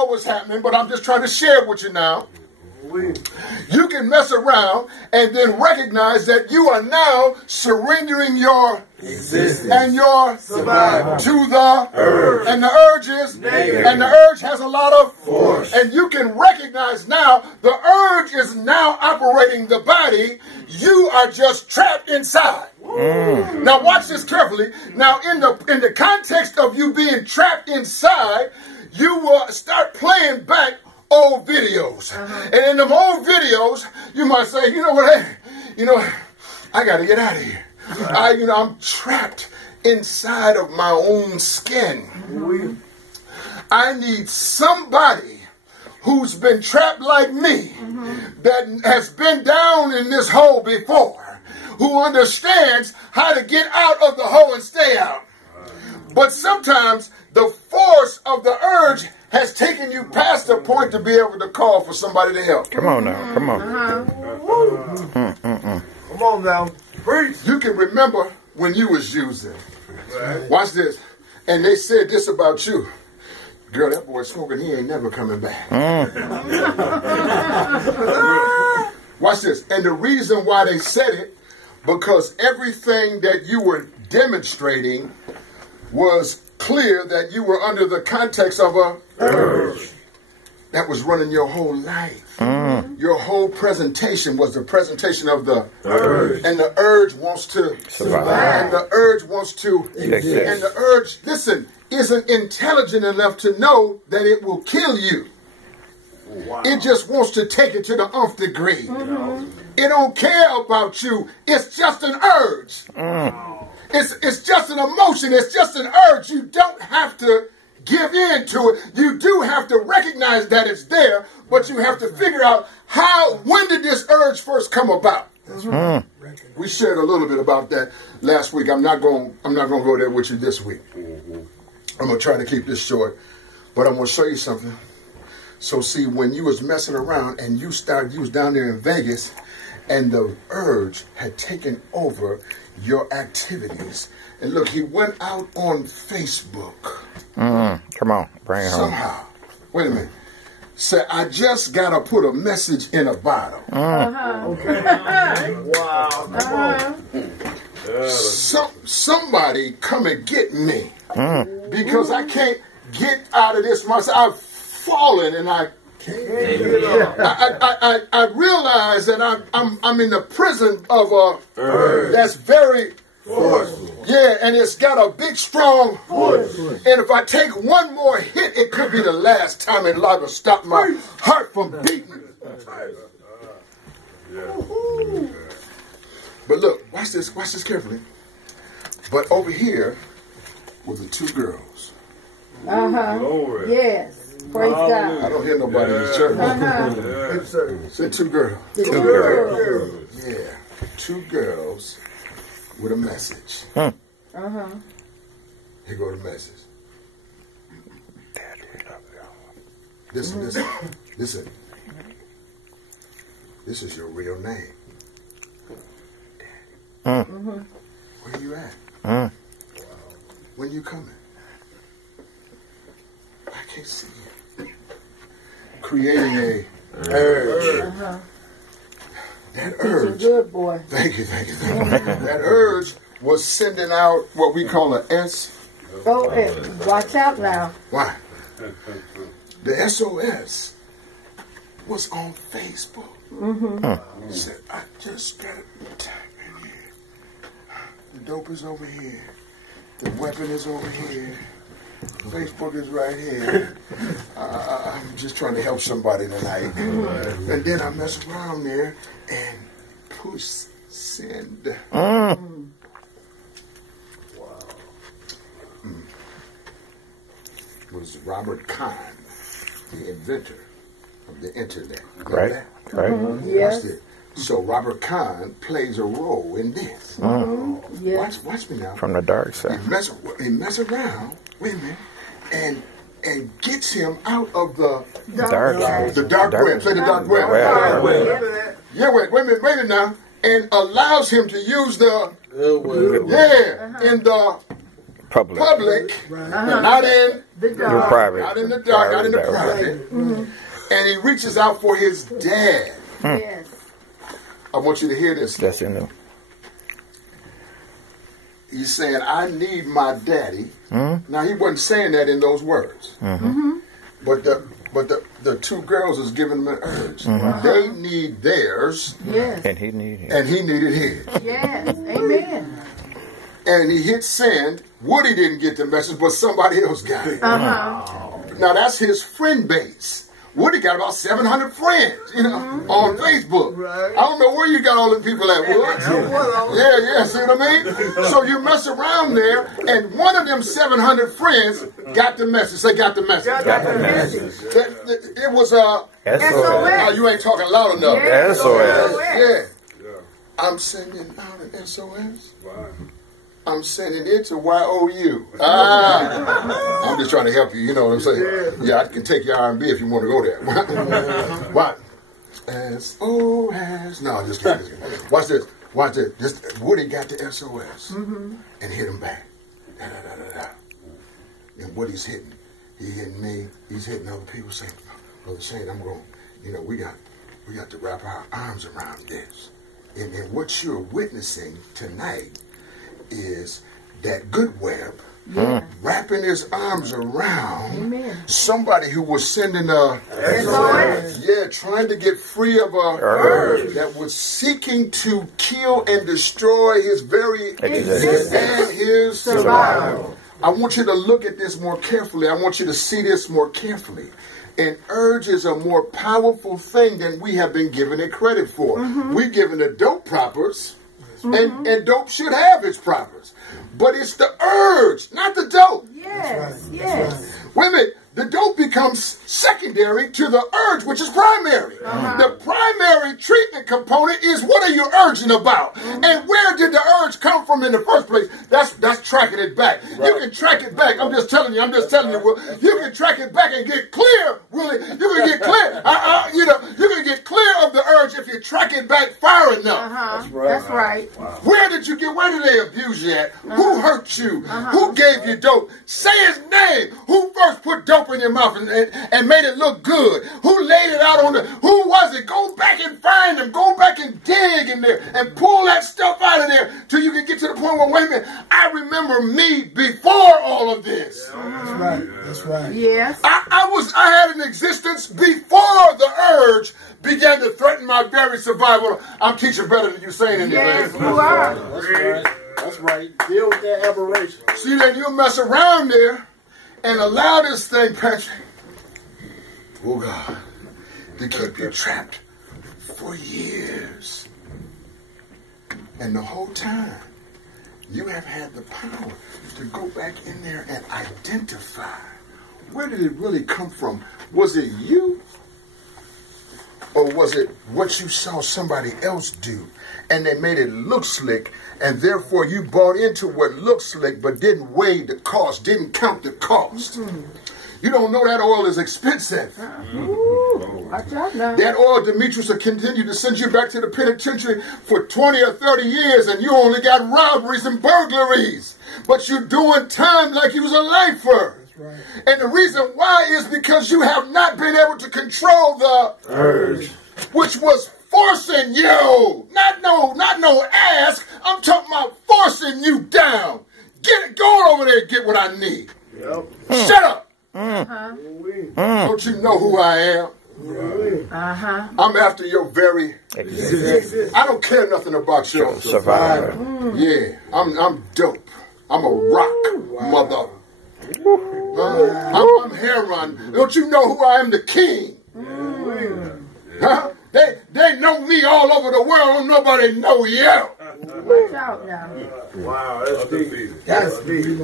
what was happening, but I'm just trying to share with you now. You can mess around and then recognize that you are now surrendering your existence and your survival to the urge. And the urge is negative. And the urge has a lot of force. And you can recognize now the urge is now operating the body. You are just trapped inside. Now watch this carefully. Now in the context of you being trapped inside, you will start playing back old videos. And in them old videos, you might say, you know what, I got to get out of here. I'm trapped inside of my own skin. I need somebody who's been trapped like me, that has been down in this hole before, who understands how to get out of the hole and stay out. But sometimes the force of the urge has taken you past the point to be able to call for somebody to help. Come on now, come on. Come on now. Preach. You can remember when you was using. Watch this. And they said this about you. Girl, that boy smoking, he ain't never coming back. Watch this. And the reason why they said it, because everything that you were demonstrating was clear that you were under the context of a urge that was running your whole life. Your whole presentation was the presentation of the urge. And the urge wants to survive. And the urge wants to exist. And the urge, listen, isn't intelligent enough to know that it will kill you. Wow. It just wants to take it to the nth degree. It don't care about you. It's just an urge. It's just an emotion. It's just an urge. You don't have to give in to it. You do have to recognize that it's there, but you have to figure out when did this urge first come about? We shared a little bit about that last week. I'm not going to go there with you this week. I'm going to try to keep this short, but I'm going to show you something. So see, when you was messing around and you was down there in Vegas and the urge had taken over your activities. And look, he went out on Facebook. Come on, bring it home. Somehow. Wait a minute. Said, I just got to put a message in a bottle. Okay. Wow. Somebody come and get me. Because I can't get out of this myself. I've fallen and I I realize that I'm in the prison of a that's very forceful. Yeah, and it's got a big, strong force. And if I take one more hit, it could be the last time in life to stop my heart from beating. But look, watch this carefully. But over here were the two girls. Yes. Praise God. I don't hear nobody in the church. Said two girls. Two girls. Yeah. Two girls with a message. Here go the message. Dad, we love you. Listen. This is your real name. Where you at? When you coming? I can't see you. Creating a urge. That urge. Good boy. Thank you. That urge was sending out what we call an S. Watch out now. Why? The SOS was on Facebook. He said, I just got to type in here. The dope is over here. The weapon is over here. Facebook is right here. I'm just trying to help somebody tonight. And then I mess around there and push send. Wow. Was Robert Kahn, the inventor of the internet. Right. Yes. So Robert Kahn plays a role in this. Yes. Watch me now. From the dark side. He mess around, wait a minute, and gets him out of the dark web. The dark web. Play the dark web. Yeah, wait a minute now. And allows him to use the in the Public. Not in The Your dog. private. not in the dark, not in the Private. private. And he reaches out for his dad. Yes. I want you to hear this. That's in there. He's saying, I need my daddy. Now, he wasn't saying that in those words. But the two girls is giving him an urge. They need theirs, Yes. And he needed. and he needed his. Yes. Amen. And he hit send. Woody didn't get the message, but somebody else got it. Now, that's his friend base. Woody got about 700 friends, on Facebook. Right. I don't know where you got all the people at, Wood. Yeah, see what I mean? So you mess around there, and one of them 700 friends got the message. Say, got the message. Got the message. It was SOS. oh, you ain't talking loud enough. Yeah. SOS. Yeah. I'm sending out an SOS. I'm sending it to YOU. I'm just trying to help you. You know what I'm saying? Yeah, I can take your R&B if you want to go there. What? SOS. No, just kidding. Watch this. Watch this. Just Woody got the SOS and hit him back. Da, da, da, da, da. And Woody's hitting. He hitting me. He's hitting other people saying, Brother Saint, I'm going, we got to wrap our arms around this. And what you're witnessing tonight is that good web wrapping his arms around somebody who was sending a SOS. trying to get free of a urge that was seeking to kill and destroy his very existence and his survival. I want you to look at this more carefully. I want you to see this more carefully. An urge is a more powerful thing than we have been given it credit for. We've given the dope propers. And dope should have its propers. But it's the urge, not the dope. Yes. Yes. Wait a minute. The dope becomes secondary to the urge, which is primary. The primary treatment component is what are you urging about? And where did the urge come from in the first place? That's tracking it back. You can track it back. I'm just telling you. You can track it back and get clear, really. You can get clear. You can get clear of the urge if you track it back far enough. That's right. Where did they abuse you at? Who hurt you? Who gave you dope? Say his name. Who first put dope in your mouth and made it look good? Who laid it out on who was it? Go back and find them. Go back and dig in there and pull that stuff out of there till you can get to the point where, wait a minute, I remember me before all of this. That's right. Yes. I had an existence before the urge began to threaten my very survival. I'm teaching better than you saying anything. Yes, you are. That's right. Deal with that aberration. See, then you mess around there and allow this thing, Patrick, oh God, to keep you trapped for years. And the whole time, you have had the power to go back in there and identify, where did it really come from? Was it you? Or was it what you saw somebody else do? And they made it look slick, and therefore you bought into what looked slick, but didn't weigh the cost, didn't count the cost. You don't know that oil is expensive. Watch out now. That oil, Demetrius, will continue to send you back to the penitentiary for 20 or 30 years, and you only got robberies and burglaries. But you're doing time like you was a lifer. Right. And the reason why is because you have not been able to control the urge, which was forcing you. Not no ask. I'm talking about forcing you down. Go on over there and get what I need. Yep. Shut up. Don't you know who I am? I'm after your very existence. I don't care nothing about your Survivor. Yeah, I'm dope. I'm a rock, mother. I'm Heron. Don't you know who I am? The king. Huh? They know me all over the world. Don't nobody know you. Watch out now. Wow, that's deep. That's deep.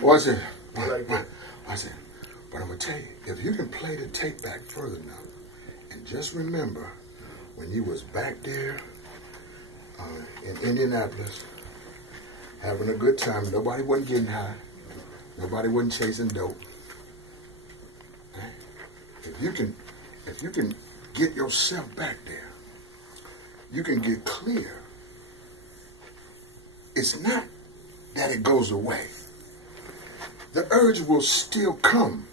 What's it? But I'm going to tell you, if you can play the tape back further enough, and just remember when you was back there in Indianapolis, having a good time, nobody wasn't getting high, nobody wasn't chasing dope. If you can get yourself back there, you can get clear. It's not that it goes away. The urge will still come,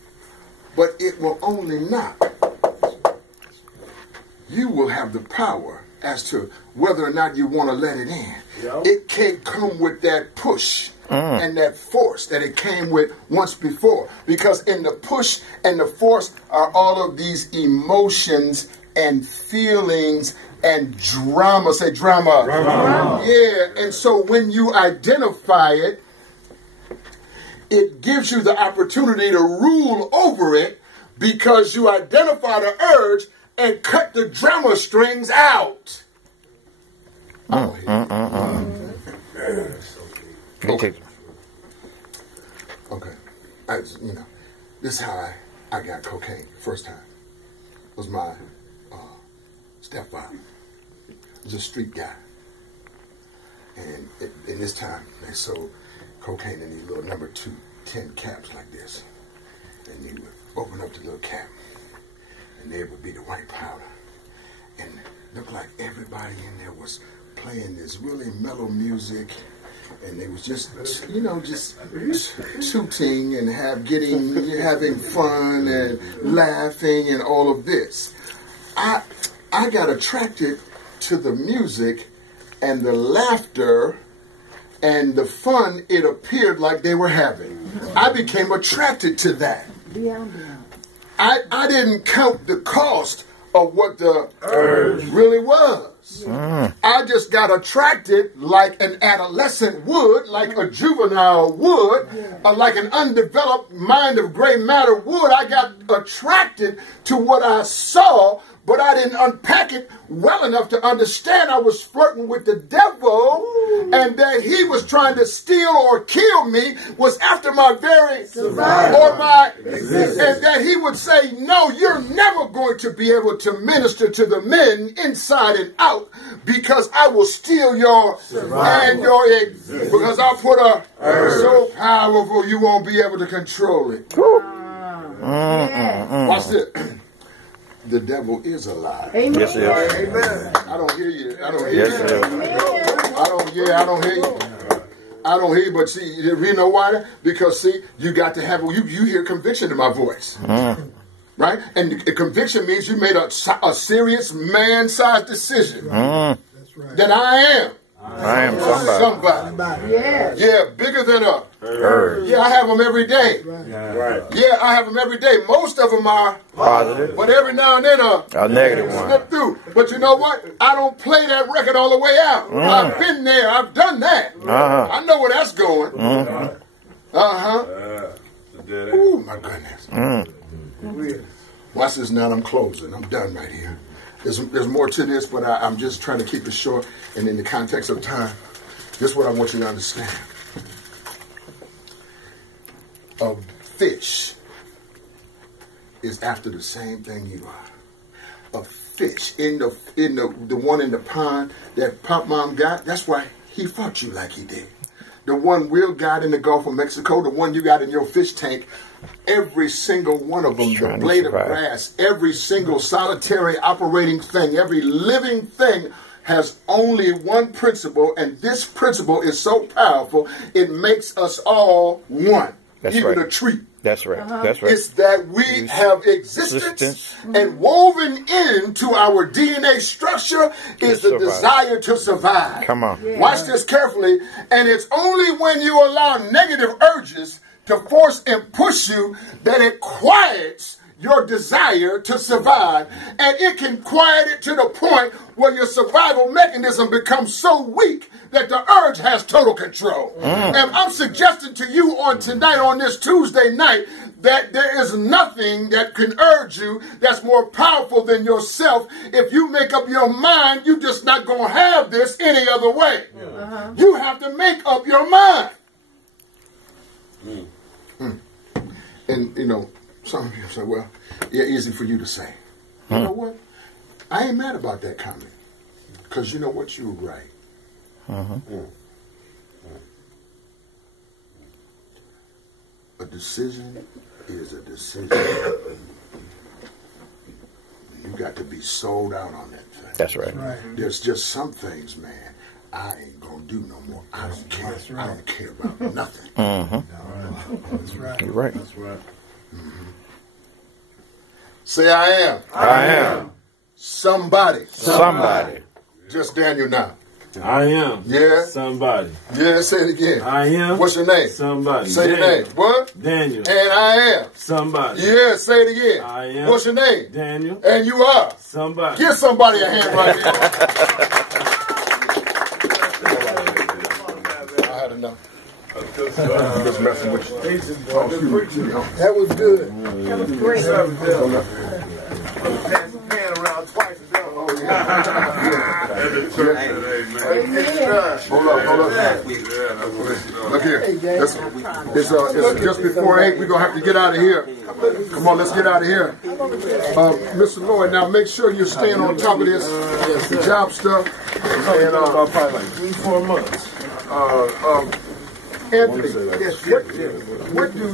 but it will only knock. You will have the power as to whether or not you want to let it in. Yep. It can't come with that push and that force that it came with once before. Because in the push and the force are all of these emotions and feelings and drama. Say drama. Drama. Yeah, and so when you identify it, it gives you the opportunity to rule over it because you identify the urge and cut the drama strings out. Okay. Okay. This is how I got cocaine first time. It was my stepfather. He was a street guy. And in this time, they sold cocaine in these little number 2 tin caps like this. And you would open up the little cap, and there would be the white powder. And it looked like everybody in there was playing this really mellow music, and they was just, just tooting and having fun and laughing and all of this. I got attracted to the music and the laughter and the fun it appeared like they were having. I became attracted to that. I didn't count the cost of what the urge really was. I just got attracted like an adolescent would, like a juvenile would, or like an undeveloped mind of gray matter would. I got attracted to what I saw, but I didn't unpack it well enough to understand I was flirting with the devil, and that he was trying to steal or kill me was after my very survival or my existence. And that he would say, no, you're never going to be able to minister to the men inside and out because I will steal your survival and your existence. Because I'll put a so powerful you won't be able to control it. Watch this. The devil is alive. Amen. Yes, yes. Amen. I don't hear you. I don't hear you. Yes, I don't hear you. I don't hear you, but see, you know why? Because see, you got to have, you hear conviction in my voice. Right? And conviction means you made a serious man-sized decision. That's right. That I am. I am somebody. Yes. Yeah, bigger than a urge. Yeah, I have them every day. Right. Yeah, I have them every day. Most of them are Positive. but every now and then A negative one. slip through. But you know what? I don't play that record all the way out. I've been there. I've done that. I know where that's going. Oh my goodness. Watch this now. I'm closing. I'm done right here. There's more to this, but I'm just trying to keep it short. And in the context of time, this is what I want you to understand. A fish is after the same thing you are. A fish in the one in the pond that Pop Mom got. That's why he fought you like he did. The one Will got in the Gulf of Mexico. The one you got in your fish tank. Every single one of them, the blade of grass, every single solitary operating thing, every living thing has only one principle, and this principle is so powerful, it makes us all one. That's even right. a tree. That's right. That's right. It's that we have existence and woven into our DNA structure is the desire to survive. Come on. Yeah. Watch this carefully. And it's only when you allow negative urges to force and push you that it quiets your desire to survive. And it can quiet it to the point where your survival mechanism becomes so weak that the urge has total control. And I'm suggesting to you on tonight, on this Tuesday night, that there is nothing that can urge you that's more powerful than yourself. If you make up your mind, you're just not going to have this any other way. You have to make up your mind. And, you know, some people say, well, yeah, easy for you to say. You know what? I ain't mad about that comment. Because you know what? You were right. A decision is a decision. You got to be sold out on that thing. That's right. Right. There's just some things, man, I ain't gonna do no more. I don't care. Right. I don't care about nothing. That's right. You're right. That's right. Say, I am. I am. Somebody. Somebody. Just Daniel now. I am. Yeah. Somebody. Yeah, say it again. I am. What's your name? Somebody. Say your name. What? Daniel. And I am. Somebody. Yeah, say it again. I am. What's your name? Daniel. And you are. Somebody. Give somebody a hand right here. I had enough. I'm just messing with you. That was good. That was great. Hold up. Look here. It's just before 8. We're going to have to get out of here. Come on, let's get out of here. Mr. Lloyd, now make sure you're staying on top of this, the job stuff. And probably like 3-4 months. Anthony, what do you